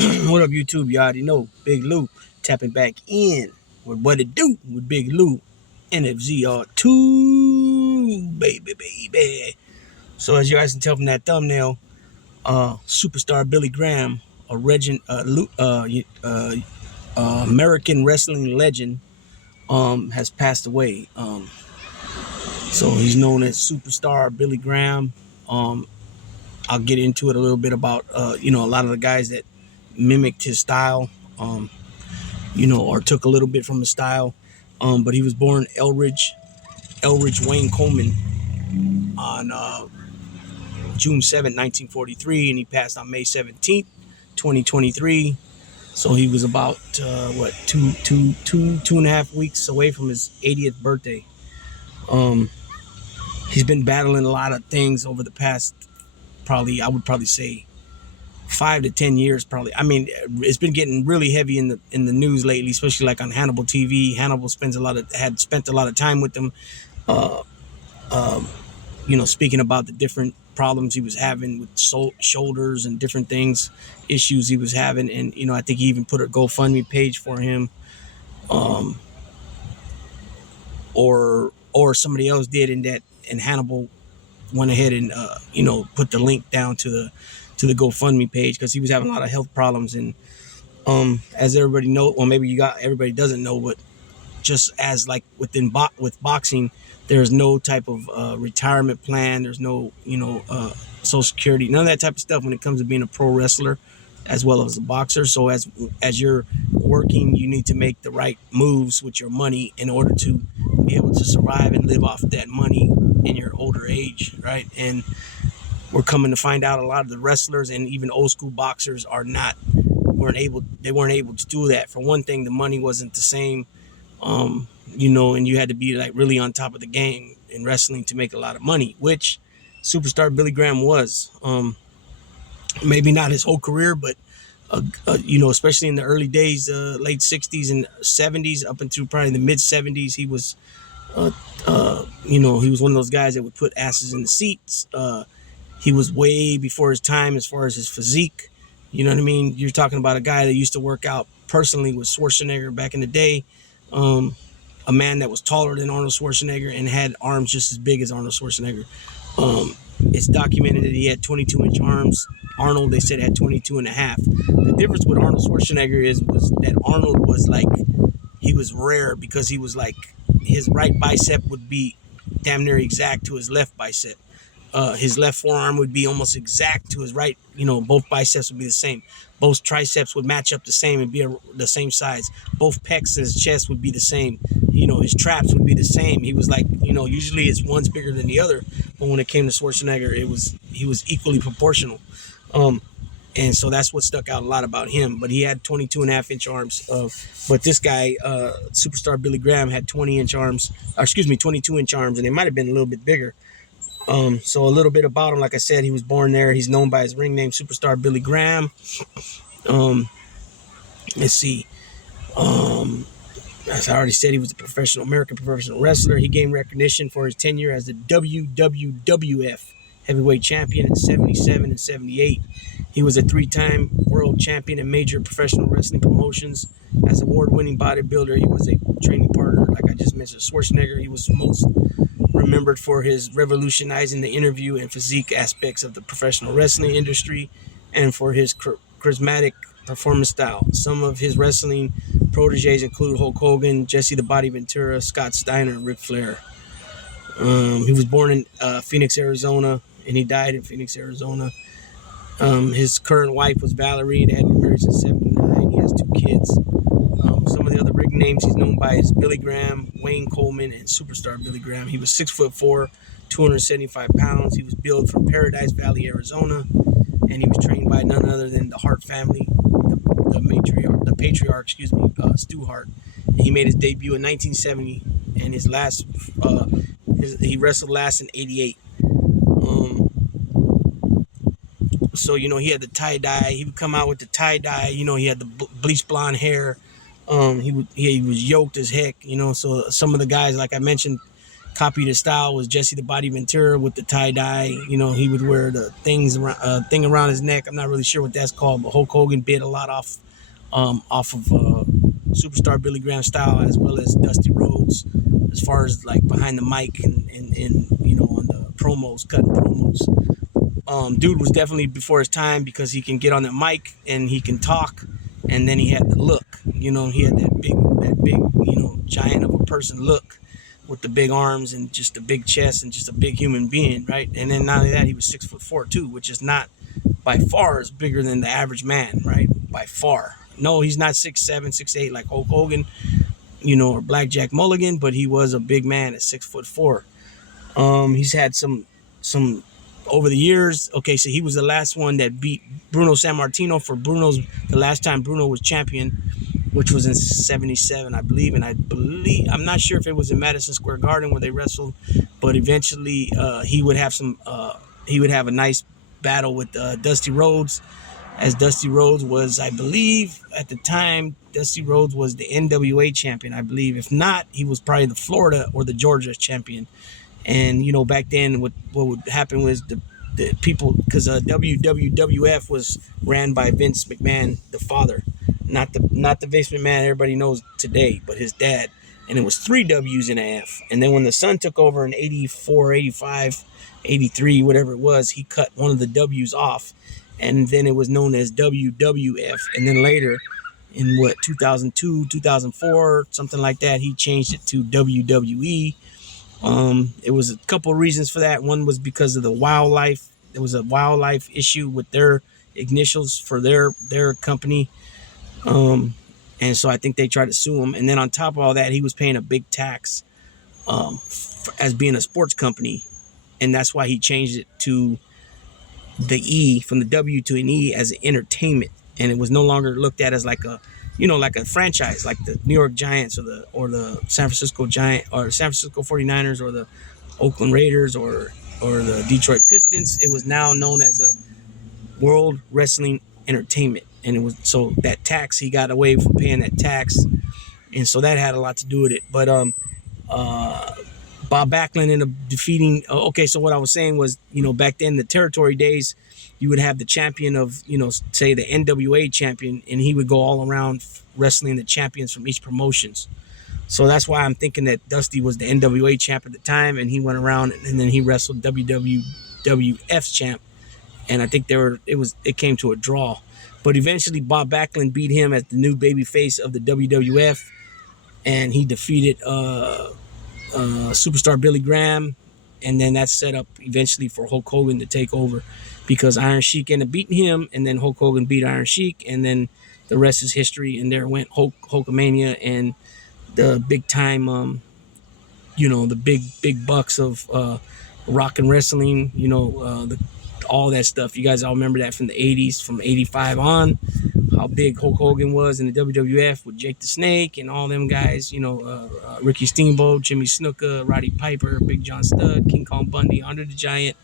What up, YouTube? You already know. Big Lou tapping back in with What It Do with Big Lou. NFZR2, baby. So as you guys can tell from that thumbnail, superstar Billy Graham, a American wrestling legend, has passed away. So he's known as Superstar Billy Graham. I'll get into it a little bit about a lot of the guys that mimicked his style. Or took a little bit from his style. But he was born Elridge Wayne Coleman on June 7th, 1943, and he passed on May 17th, 2023. So he was about two and a half weeks away from his 80th birthday. He's been battling a lot of things over the past, I would probably say 5 to 10 years, probably. I mean, it's been getting really heavy in the news lately, especially like on Hannibal TV. Hannibal had spent a lot of time with them, speaking about the different problems he was having with shoulders and different things, issues he was having. And, I think he even put a GoFundMe page for him, or somebody else did, and Hannibal went ahead and, put the link down to the GoFundMe page because he was having a lot of health problems. And as everybody knows, well, maybe everybody doesn't know, but just as like with boxing, there's no type of retirement plan. There's no Social Security, none of that type of stuff when it comes to being a pro wrestler as well as a boxer. So as you're working, you need to make the right moves with your money in order to be able to survive and live off that money in your older age, right? And we're coming to find out a lot of the wrestlers and even old school boxers weren't able to do that. For one thing, the money wasn't the same, and you had to be like really on top of the game in wrestling to make a lot of money, which Superstar Billy Graham was. Maybe not his whole career, but especially in the early days, late 60s and 70s, up into probably the mid 70s, he was, he was one of those guys that would put asses in the seats. He was way before his time as far as his physique. You know what I mean? You're talking about a guy that used to work out personally with Schwarzenegger back in the day. A man that was taller than Arnold Schwarzenegger and had arms just as big as Arnold Schwarzenegger. It's documented that he had 22-inch arms. Arnold, they said, had 22 and a half. The difference with Arnold Schwarzenegger was that Arnold was like, he was rare because he was like, his right bicep would be damn near exact to his left bicep. His left forearm would be almost exact to his right. Both biceps would be the same. Both triceps would match up the same and be the same size. Both pecs and his chest would be the same. His traps would be the same. He was like, usually it's one's bigger than the other. But when it came to Schwarzenegger, he was equally proportional. And so that's what stuck out a lot about him. But he had 22 and a half inch arms. But this guy, Superstar Billy Graham, had 22-inch arms, and they might have been a little bit bigger. So a little bit about him, like I said, he was born there. He's known by his ring name, Superstar Billy Graham. Let's see. As I already said, he was a American professional wrestler. He gained recognition for his tenure as the WWF heavyweight champion in 77 and 78. He was a 3-time world champion in major professional wrestling promotions. As award-winning bodybuilder, he was a training partner, like I just mentioned, Schwarzenegger. He was most remembered for his revolutionizing the interview and physique aspects of the professional wrestling industry and for his charismatic performance style. Some of his wrestling proteges include Hulk Hogan, Jesse the Body Ventura, Scott Steiner, and Ric Flair. He was born in Phoenix, Arizona, and he died in Phoenix, Arizona. His current wife was Valerie. They had been married since 79. He has 2 kids. Some of the other ring names he's known by is Billy Graham, Wayne Coleman, and Superstar Billy Graham. He was 6'4", 275 pounds. He was billed from Paradise Valley, Arizona, and he was trained by none other than the Hart family, the patriarch, Stu Hart. And he made his debut in 1970, and he wrestled last in 88. So, he had the tie-dye. He would come out with the tie-dye. He had the bleach blonde hair. He was yoked as heck. So some of the guys, like I mentioned, copied his style was Jesse the Body Ventura with the tie dye. You know, he would wear the thing around his neck. I'm not really sure what that's called, but Hulk Hogan bit a lot off of superstar Billy Graham style, as well as Dusty Rhodes, as far as like behind the mic and you know, on the promos, cutting promos. Dude was definitely before his time because he can get on the mic and he can talk, and then he had the look. You know, he had that big, you know, giant of a person look with the big arms and just a big chest and just a big human being, right? And then not only that, he was 6'4" too, which is not by far is bigger than the average man, right? By far. No, he's not 6'7", 6'8" like Hulk Hogan, you know, or Blackjack Mulligan, but he was a big man at 6'4". He's had some over the years. Okay, so he was the last one that beat Bruno Sammartino for the last time Bruno was champion, which was in '77, I believe. And I'm not sure if it was in Madison Square Garden where they wrestled, but eventually he would have a nice battle with Dusty Rhodes, as Dusty Rhodes was, I believe, at the time, Dusty Rhodes was the NWA champion, I believe. If not, he was probably the Florida or the Georgia champion. And, you know, back then what would happen was the people, because WWF was ran by Vince McMahon, the father, not the Vince McMahon everybody knows today, but his dad. And it was 3 W's and a F. And then when the son took over in 84, 85, 83, whatever it was, he cut one of the W's off. And then it was known as WWF. And then later, in 2002, 2004, something like that, he changed it to WWE. It was a couple of reasons for that. One was because of the wildlife. There was a wildlife issue with their initials for their company. And so I think they tried to sue him. And then on top of all that, he was paying a big tax as being a sports company. And that's why he changed it to the E, from the W to an E, as an entertainment. And it was no longer looked at as like a, you know, like a franchise, like the New York Giants or the San Francisco Giant or San Francisco 49ers or the Oakland Raiders or the Detroit Pistons. It was now known as a World Wrestling Entertainment. And it was, so that tax, he got away from paying that tax. And so that had a lot to do with it. But Bob Backlund ended up defeating. Okay, so what I was saying was, you know, back then, the territory days, you would have the champion of, you know, say the NWA champion, and he would go all around wrestling the champions from each promotions. So that's why I'm thinking that Dusty was the NWA champ at the time, and he went around and then he wrestled WWF's champ. And I think it came to a draw. But eventually Bob Backlund beat him as the new babyface of the WWF, and he defeated superstar Billy Graham, and then that set up eventually for Hulk Hogan to take over, because Iron Sheik ended up beating him, and then Hulk Hogan beat Iron Sheik, and then the rest is history. And there went Hulkamania and the big time, you know, the big bucks of rock and wrestling, you know, all that stuff. You guys all remember that from the 80s, from 85 on, how big Hulk Hogan was in the WWF with Jake the Snake and all them guys, you know, Ricky Steamboat, Jimmy Snuka, Roddy Piper, Big John Studd, King Kong Bundy, Andre the Giant,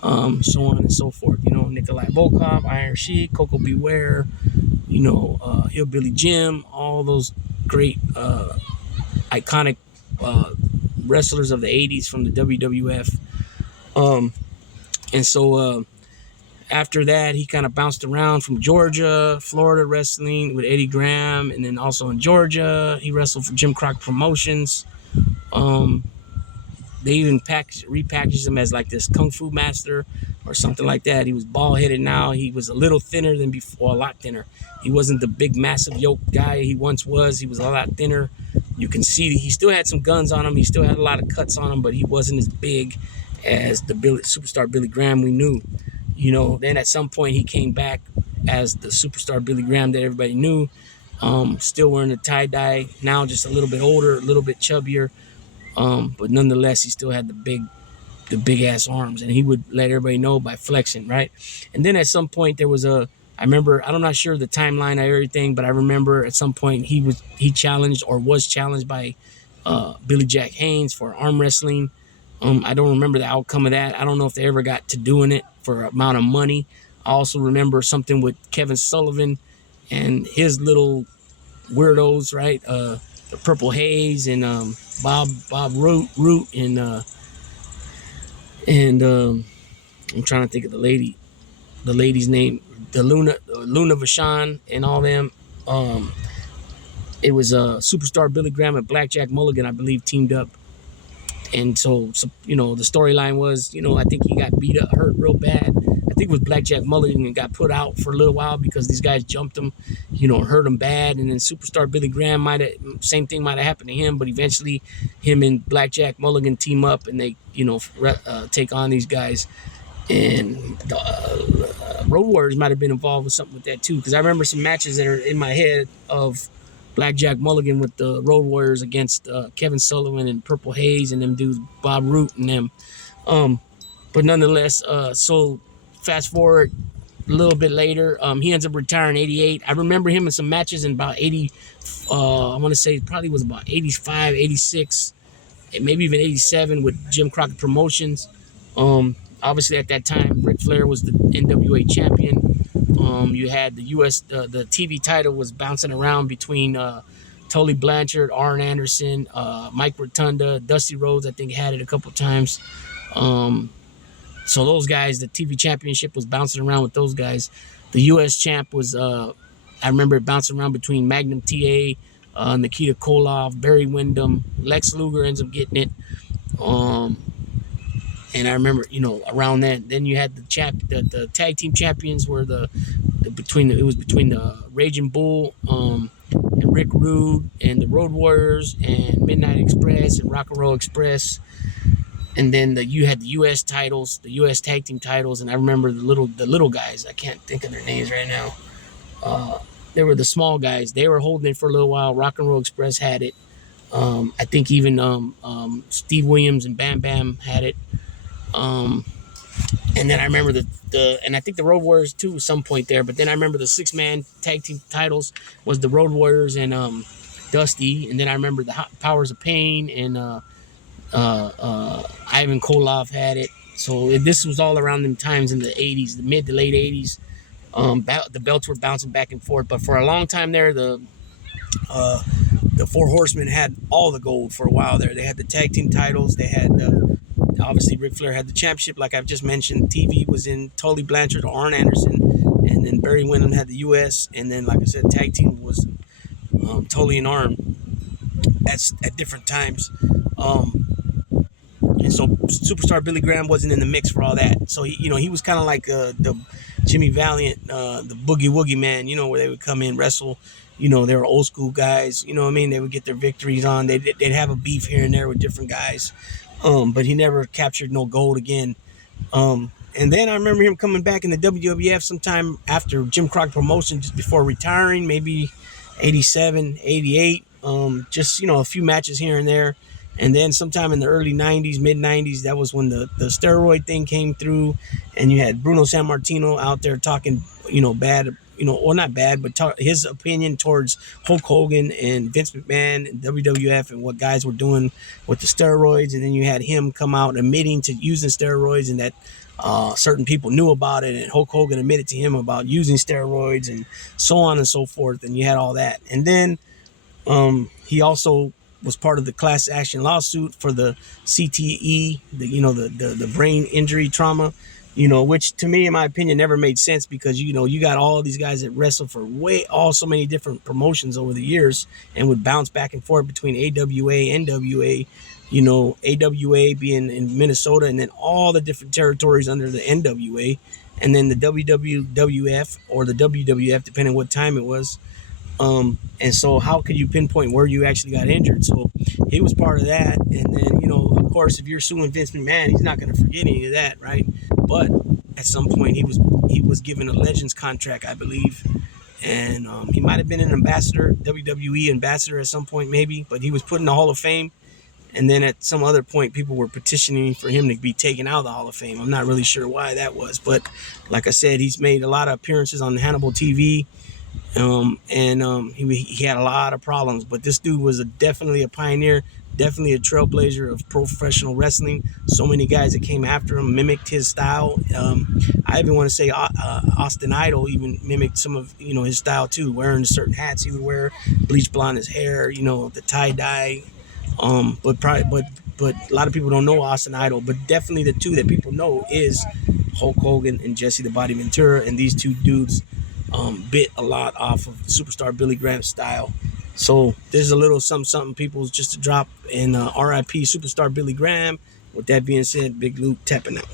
so on and so forth. You know, Nikolai Volkov, Iron Sheik, Coco Beware, you know, Hillbilly Jim, all those great iconic wrestlers of the 80s from the WWF. And so after that, he kind of bounced around from Georgia, Florida wrestling with Eddie Graham, and then also in Georgia, he wrestled for Jim Crockett Promotions. They even repackaged him as like this Kung Fu master or something like that. He was bald-headed now. He was a little thinner than before, a lot thinner. He wasn't the big, massive yoked guy he once was. He was a lot thinner. You can see he still had some guns on him. He still had a lot of cuts on him, but he wasn't as big as the superstar Billy Graham we knew. You know, then at some point he came back as the superstar Billy Graham that everybody knew, still wearing the tie-dye, now just a little bit older, a little bit chubbier, but nonetheless, he still had the big ass arms, and he would let everybody know by flexing, right? And then at some point there was I remember, I'm not sure the timeline of everything, but I remember at some point he challenged or was challenged by Billy Jack Haynes for arm wrestling. I don't remember the outcome of that. I don't know if they ever got to doing it for an amount of money. I also remember something with Kevin Sullivan and his little weirdos, right? Purple Haze and Bob Root and I'm trying to think of the lady's name, the Luna Vachon and all them. Um, it was Superstar Billy Graham and Blackjack Mulligan, I believe, teamed up. And so the storyline was, I think he got beat up, hurt real bad. I think it was Blackjack Mulligan and got put out for a little while because these guys jumped him, hurt him bad. And then Superstar Billy Graham same thing might have happened to him, but eventually him and Blackjack Mulligan team up and they, take on these guys. And the Road Warriors might have been involved with something with that too, because I remember some matches that are in my head of Blackjack Mulligan with the Road Warriors against Kevin Sullivan and Purple Haze and them dudes, Bob Root and them. But nonetheless, so fast forward a little bit later, he ends up retiring in 88. I remember him in some matches in about 80, I want to say it probably was about 85, 86, maybe even 87 with Jim Crockett Promotions. Obviously at that time, Ric Flair was the NWA champion. You had the U.S. The TV title was bouncing around between Tully Blanchard, Arn Anderson, Mike Rotunda, Dusty Rhodes. I think had it a couple times. So those guys, the TV championship was bouncing around with those guys. The U.S. champ was, I remember it bouncing around between Magnum TA, Nikita Koloff, Barry Windham, Lex Luger ends up getting it. And I remember, around that. Then you had the tag team champions were between the Raging Bull and Rick Rude and the Road Warriors and Midnight Express and Rock and Roll Express. And then you had the U.S. titles, the U.S. tag team titles, and I remember the little guys. I can't think of their names right now. They were the small guys. They were holding it for a little while. Rock and Roll Express had it. I think even Steve Williams and Bam Bam had it. And then I remember and I think the Road Warriors too at some point there. But then I remember the 6-man tag team titles was the Road Warriors and Dusty. And then I remember the Powers of Pain and Ivan Koloff had it. So this was all around them times in the 80s, the mid to late 80s. The belts were bouncing back and forth. But for a long time there, the Four Horsemen had all the gold for a while there. They had the tag team titles. They had obviously Ric Flair had the championship, like I've just mentioned. TV was in Tully Blanchard, Arn Anderson, and then Barry Windham had the U.S. And then, like I said, tag team was Tully and Arn at different times. And so Superstar Billy Graham wasn't in the mix for all that. So he was kind of like the Jimmy Valiant, the Boogie Woogie Man, where they would come in, wrestle. They were old school guys. You know what I mean? They would get their victories on. They'd have a beef here and there with different guys. But he never captured no gold again. And then I remember him coming back in the WWF sometime after Jim Crockett Promotion, just before retiring, maybe 87, 88. Just, a few matches here and there. And then sometime in the early 90s, mid 90s, that was when the steroid thing came through. And you had Bruno Sammartino out there talking, bad, or not bad, but his opinion towards Hulk Hogan and Vince McMahon and WWF and what guys were doing with the steroids. And then you had him come out admitting to using steroids and that certain people knew about it. And Hulk Hogan admitted to him about using steroids and so on and so forth. And you had all that. And then he also was part of the class action lawsuit for the CTE, the brain injury trauma, which to me, in my opinion, never made sense because, you got all these guys that wrestled for so many different promotions over the years and would bounce back and forth between AWA, NWA, AWA being in Minnesota and then all the different territories under the NWA and then the WWF or the WWF, depending on what time it was. And so how could you pinpoint where you actually got injured? So he was part of that. And then, of course, if you're suing Vince McMahon, he's not going to forget any of that, right? But at some point he was given a Legends contract, I believe. And he might have been an ambassador, WWE ambassador at some point maybe, but he was put in the Hall of Fame. And then at some other point, people were petitioning for him to be taken out of the Hall of Fame. I'm not really sure why that was. But like I said, he's made a lot of appearances on Hannibal TV. He had a lot of problems, but this dude was definitely a pioneer, definitely a trailblazer of professional wrestling. So many guys that came after him mimicked his style. I even want to say Austin Idol even mimicked some of his style too, wearing certain hats he would wear, bleach blonde his hair, the tie dye. But a lot of people don't know Austin Idol, but definitely the two that people know is Hulk Hogan and Jesse the Body Ventura, and these two dudes bit a lot off of superstar Billy Graham's style. So there's a little something people just to drop in RIP superstar Billy Graham. With that being said, Big Luke tapping out.